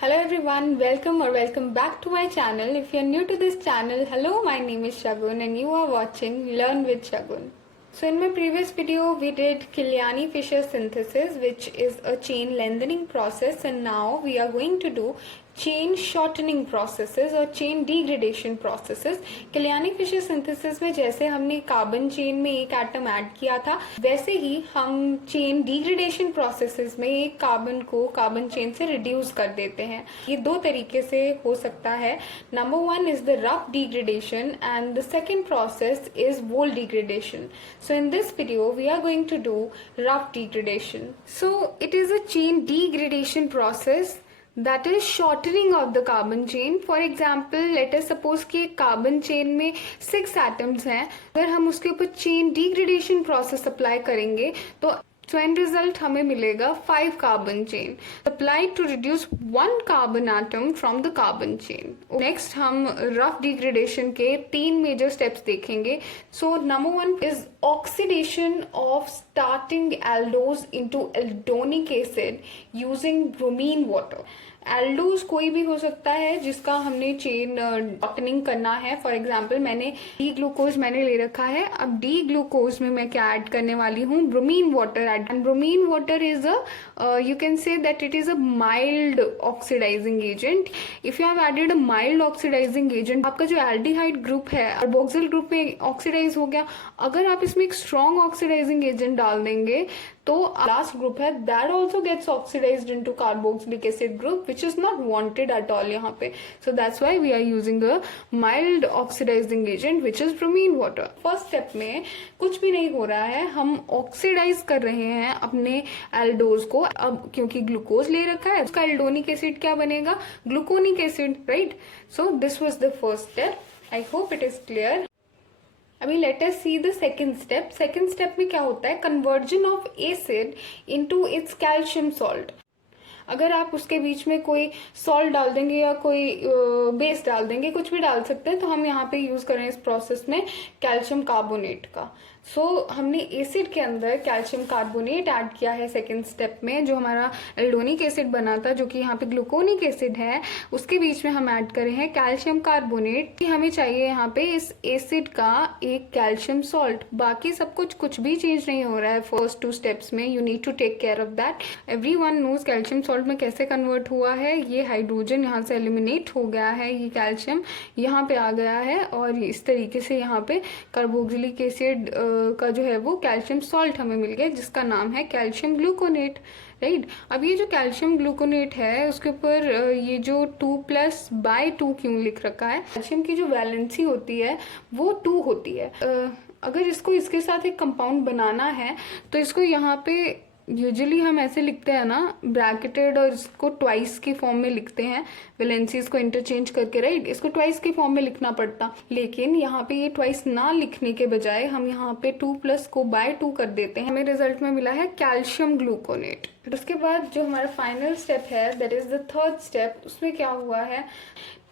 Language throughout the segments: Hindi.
Hello everyone, welcome or welcome back to my channel. If you are new to this channel, hello, my name is Shagun and you are watching Learn with Shagun. So in my previous video, we did Kiliani-Fisher synthesis, which is a chain lengthening process, and now we are going to do chain shortening processes और chain degradation processes. Kiliani-Fisher synthesis में जैसे हमने कार्बन चेन में एक एटम ऐड किया था, वैसे ही हम चेन degradation processes में एक कार्बन को कार्बन चेन से रिड्यूस कर देते हैं. ये दो तरीके से हो सकता है. Number one is the rough degradation and the second process is whole degradation. So in this video we are going to do rough degradation. So it is a chain degradation process that is shortening of the carbon chain. For example, let us suppose कि कार्बन चेन में 6 atoms हैं. अगर हम उसके ऊपर chain degradation process अप्लाई करेंगे तो end result हमें मिलेगा 5 carbon chain applied to reduce 1 carbon atom from the carbon chain. Next हम rough degradation के 3 major steps देखेंगे. So number one is oxidation of starting aldose into aldonic acid using bromine water. Aldose कोई भी हो सकता है जिसका हमने चेन शॉर्टनिंग करना है. फॉर एग्जांपल मैंने डी ग्लूकोज मैंने ले रखा है. अब डी ग्लूकोज में मैं क्या ऐड करने वाली हूँ, bromine water add. And bromine water is a you can say that it is a mild oxidizing agent. If you have added a mild oxidizing agent, आपका जो एल्डिहाइड ग्रुप है कार्बोक्सिल ग्रुप में ऑक्सीडाइज हो गया. अगर आप इसमें एक स्ट्रॉन्ग ऑक्सीडाइजिंग एजेंट डाल देंगे तो लास्ट ग्रुप है that also gets oxidized into carboxylic acid group which is not wanted at all यहाँ पे. So that's why we are using a mild oxidizing agent which is bromine water. First step में कुछ भी नहीं हो रहा है, हम ऑक्सीडाइज कर रहे हैं अपने एल्डोज को. अब क्योंकि ग्लूकोज ले रखा है उसका एल्डोनिक एसिड क्या बनेगा, gluconic acid, right. So this was the first step. I hope it is clear. अभी let us see the second step. Second step में क्या होता है, conversion of acid into its calcium salt. अगर आप उसके बीच में कोई सॉल्ट डाल देंगे या कोई बेस डाल देंगे, कुछ भी डाल सकते हैं, तो हम यहाँ पे यूज करें इस प्रोसेस में कैल्शियम कार्बोनेट का. सो हमने एसिड के अंदर कैल्शियम कार्बोनेट ऐड किया है सेकेंड स्टेप में. जो हमारा एल्डोनिक एसिड बना था जो कि यहाँ पे ग्लूकोनिक एसिड है, उसके बीच में हम ऐड करे हैं कैल्शियम कार्बोनेट. हमें चाहिए यहाँ पे इस एसिड का एक कैल्शियम सॉल्ट. बाकी सब कुछ भी चेंज नहीं हो रहा है फर्स्ट 2 स्टेप्स में. You need to take care of that. Everyone knows calcium salt में कैसे कन्वर्ट हुआ है. ये हाइड्रोजन यहाँ से एलिमिनेट हो गया है, ये कैल्शियम यहाँ पे आ गया है और इस तरीके से यहाँ पे कार्बोक्सिलिक एसिड का जो है वो कैल्शियम सॉल्ट हमें मिल गया जिसका नाम है कैल्शियम ग्लूकोनेट, राइट. अब ये जो कैल्शियम ग्लूकोनेट है उसके ऊपर ये जो 2+/2 क्यों लिख रखा है. कैल्शियम की जो वैलेंसी होती है वो 2 होती है. अगर इसको इसके साथ एक कंपाउंड बनाना है तो इसको यहाँ पे यूजुअली हम ऐसे लिखते हैं ना, ब्रैकेटेड, और इसको ट्वाइस की फॉर्म में लिखते हैं वैलेंसीज को इंटरचेंज करके, राइट. इसको ट्वाइस की फॉर्म में लिखना पड़ता, लेकिन यहाँ पे ये ट्वाइस ना लिखने के बजाय हम यहाँ पे 2+ को /2 कर देते हैं. हमें रिजल्ट में मिला है कैल्शियम ग्लूकोनेट. उसके बाद जो हमारा फाइनल स्टेप है that is the third step. उसमें क्या हुआ है,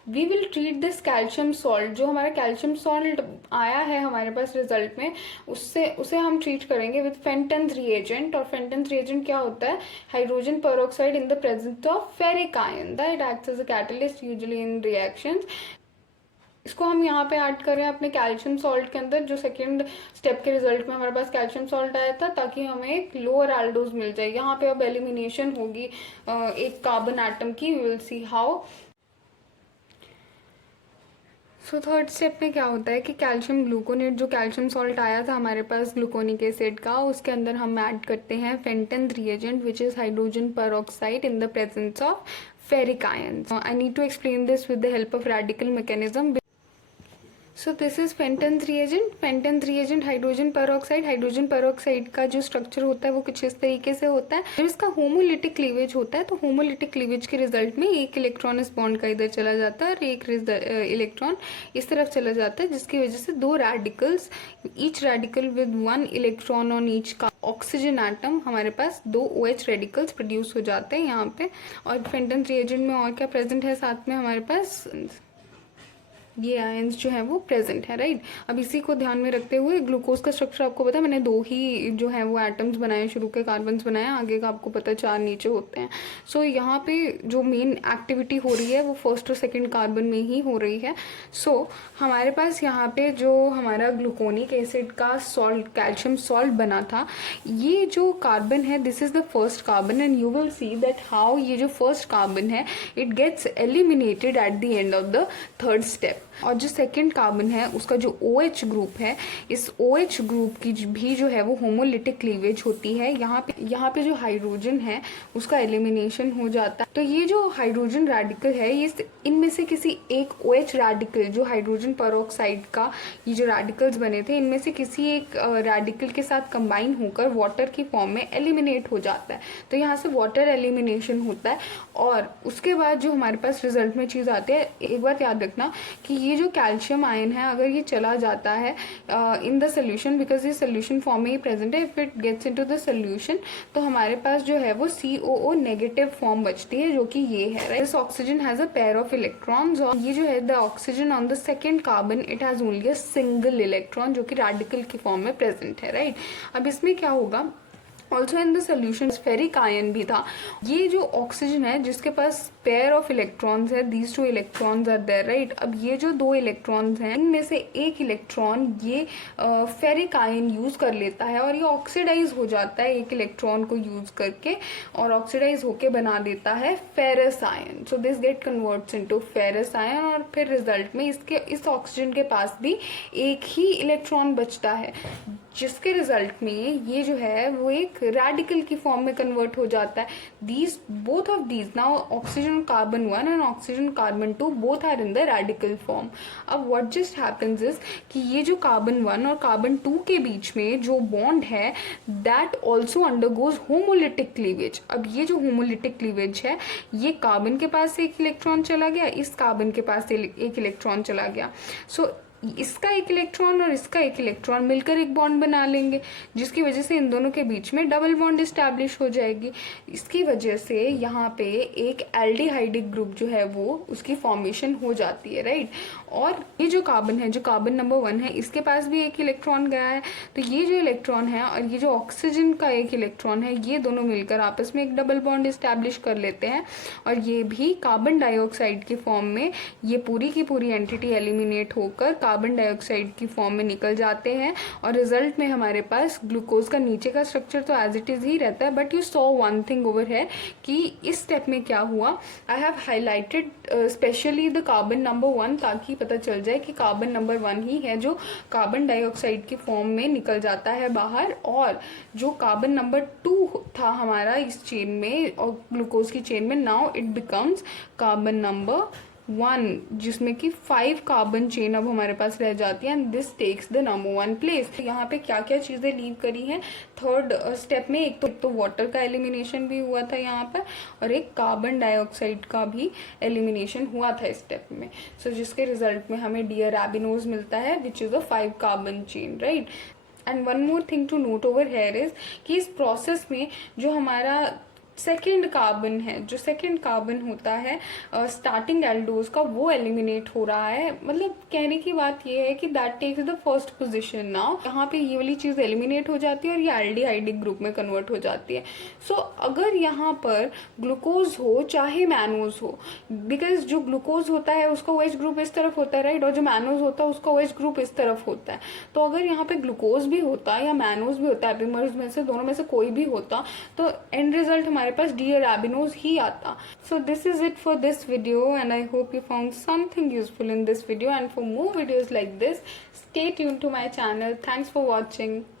we will treat this calcium salt. जो हमारा कैल्शियम सॉल्ट आया है हमारे पास रिजल्ट में, उसे हम ट्रीट करेंगे विद फेंटन्स रिएजेंट. और फेंटन्स रिएजेंट क्या होता है, hydrogen peroxide in the presence of ferric ion that acts as a catalyst usually in reactions. इसको हम यहाँ पे ऐड कर रहे हैं अपने कैल्शियम सॉल्ट के अंदर, जो सेकेंड स्टेप के रिजल्ट में हमारे पास कैल्शियम सॉल्ट आया था, ताकि हमें एक लोअर एल्डोज मिल जाए. यहाँ पे अब एलिमिनेशन होगी एक कार्बन एटम की. We will see how. So third step में क्या होता है कि कैल्शियम ग्लूकोनेट, जो कैल्शियम सॉल्ट आया था हमारे पास ग्लूकोनिक एसिड का, उसके अंदर हम ऐड करते हैं Fenton reagent which is hydrogen peroxide in the presence of ferric ions. I need to explain this with the help of radical mechanism. So this is Fenton's reagent. Fenton's reagent hydrogen peroxide. Hydrogen peroxide का जो स्ट्रक्चर होता है वो कुछ इस तरीके से होता है. जब इसका होमोलिटिक क्लीवेज होता है तो होमोलिटिक क्लीवेज के रिजल्ट में एक इलेक्ट्रॉन इस बॉन्ड का इधर चला जाता है और एक इलेक्ट्रॉन इस तरफ चला जाता है, जिसकी वजह से 2 radicals, each radical with 1 electron on each का ऑक्सीजन एटम, हमारे पास 2 OH रेडिकल्स प्रोड्यूस हो जाते हैं यहाँ पे. और फेंटन्स रिएजेंट में और क्या प्रेजेंट है साथ में हमारे पास, ये आयंस जो है वो प्रेजेंट है, राइट। अब इसी को ध्यान में रखते हुए ग्लूकोज का स्ट्रक्चर आपको पता है, मैंने 2 ही जो है वो एटम्स बनाए, शुरू के कार्बन्स बनाए, आगे का आपको पता है 4 नीचे होते हैं। सो यहाँ पे जो मेन एक्टिविटी हो रही है वो फर्स्ट और सेकेंड कार्बन में ही हो रही है। सो हमारे पास यहाँ पे जो हमारा ग्लूकोनिक एसिड का सॉल्ट, कैल्शियम सॉल्ट बना था, ये जो कार्बन है this is the first carbon, and you will see that how ये जो फर्स्ट कार्बन है it gets eliminated at the end of the third step. और जो सेकेंड कार्बन है उसका जो OH ग्रुप है, इस OH ग्रुप की भी जो है वो होमोलिटिक क्लीवेज होती है। यहाँ पे जो हाइड्रोजन है उसका एलिमिनेशन हो जाता है। तो ये जो हाइड्रोजन रेडिकल है ये इनमें से किसी एक OH रेडिकल, जो हाइड्रोजन पेरोक्साइड का ये जो रेडिकल्स बने थे, इनमें से किसी एक रेडिकल के साथ कंबाइन होकर वाटर की फॉर्म में एलिमिनेट हो जाता है। तो यहाँ से वाटर एलिमिनेशन होता है और उसके बाद जो हमारे पास रिजल्ट में चीज़ आती है, एक बात याद रखना कि ये जो कैल्शियम आयन है अगर ये चला जाता है इन द सोल्यूशन, बिकॉज ये सोल्यूशन फॉर्म में ही प्रेजेंट है, if it gets into the solution तो हमारे पास जो है वो COO नेगेटिव फॉर्म बचती है, जो कि ये है, right. This oxygen has a pair of electrons, और ये जो है the oxygen on the second carbon it has only a single electron, जो कि रेडिकल की फॉर्म में प्रेजेंट है, राइट। अब इसमें क्या होगा, also in the solution ferric ion भी था। ये जो ऑक्सीजन है जिसके पास पेयर ऑफ इलेक्ट्रॉन्स है, these 2 electrons are there, right. अब ये जो 2 इलेक्ट्रॉन्स हैं इनमें से एक इलेक्ट्रॉन ये फेरिक आयन यूज कर लेता है और ये ऑक्सीडाइज हो जाता है एक इलेक्ट्रॉन को यूज करके, और ऑक्सीडाइज होके बना देता है ferrous ion. So this get converts into ferrous ion, और फिर रिजल्ट में इस ऑक्सीजन के पास भी एक ही इलेक्ट्रॉन बचता है, जिसके रिजल्ट में ये जो है वो एक रेडिकल की फॉर्म में कन्वर्ट हो जाता है। These both of these now oxygen carbon 1 and oxygen carbon 2 both are in the radical form. अब व्हाट जस्ट हैपेंस इज कि ये जो कार्बन 1 और कार्बन 2 के बीच में जो बॉन्ड है that also undergoes homolytic cleavage. अब ये जो होमोलिटिक क्लीवेज है, ये कार्बन के पास से एक इलेक्ट्रॉन चला गया, इस कार्बन के पास से एक इलेक्ट्रॉन चला गया। सो इसका एक इलेक्ट्रॉन और इसका एक इलेक्ट्रॉन मिलकर एक बॉन्ड बना लेंगे, जिसकी वजह से इन दोनों के बीच में डबल बॉन्ड इस्टेब्लिश हो जाएगी। इसकी वजह से यहाँ पे एक एल्डिहाइडिक ग्रुप जो है वो उसकी फॉर्मेशन हो जाती है, राइट। और ये जो कार्बन है, जो कार्बन नंबर 1 है, इसके पास भी एक इलेक्ट्रॉन गया है, तो ये जो इलेक्ट्रॉन है और ये जो ऑक्सीजन का एक इलेक्ट्रॉन है, ये दोनों मिलकर आपस में एक डबल बॉन्ड इस्टेब्लिश कर लेते हैं, और ये भी कार्बन डाइऑक्साइड की फॉर्म में ये पूरी की पूरी एंटिटी एलिमिनेट होकर कार्बन डाइऑक्साइड की फॉर्म में निकल जाते हैं। और रिजल्ट में हमारे पास ग्लूकोज का नीचे का स्ट्रक्चर तो एज इट इज ही रहता है, but you saw one thing over है कि इस स्टेप में क्या हुआ। I have highlighted specially the carbon number 1 ताकि पता चल जाए कि कार्बन नंबर 1 ही है जो कार्बन डाइऑक्साइड की फॉर्म में निकल जाता है बाहर, और जो कार्बन नंबर 2 था हमारा इस चेन में और ग्लूकोज की चेन में, now it becomes carbon number 1, जिसमें कि 5 कार्बन चेन अब हमारे पास रह जाती है, and this takes the number 1 place. यहाँ पे क्या क्या चीजें लीव करी हैं थर्ड स्टेप में, एक तो वाटर का एलिमिनेशन भी हुआ था यहाँ पर, और एक कार्बन डाइऑक्साइड का भी एलिमिनेशन हुआ था इस स्टेप में। सो जिसके रिजल्ट में हमें डिअराबिनोज मिलता है which is a 5 carbon chain, right. And one more thing to note over here is कि इस प्रोसेस में जो हमारा सेकेंड कार्बन है, जो सेकेंड कार्बन होता है स्टार्टिंग एल्डोज का, वो एलिमिनेट हो रहा है। मतलब कहने की बात ये है कि that takes the first position. Now यहाँ पे ये वाली चीज एलिमिनेट हो जाती है और ये एल्डिहाइडिक ग्रुप में कन्वर्ट हो जाती है। सो अगर यहाँ पर ग्लूकोज हो चाहे मैनोज हो, बिकॉज जो ग्लूकोज होता है उसका OH ग्रुप इस तरफ होता है, राइट, और जो मैनोज होता है उसका OH ग्रुप इस तरफ होता है। तो अगर यहाँ पे ग्लूकोज भी होता या मैनोज भी होता, एपिमर्स में से दोनों में से कोई भी होता, तो एंड रिजल्ट हमारे पास डिअराबिनोज ही आता। सो this is it for this video, and I hope you found something useful in this video, and for more videos like this stay tuned to my channel. Thanks for watching.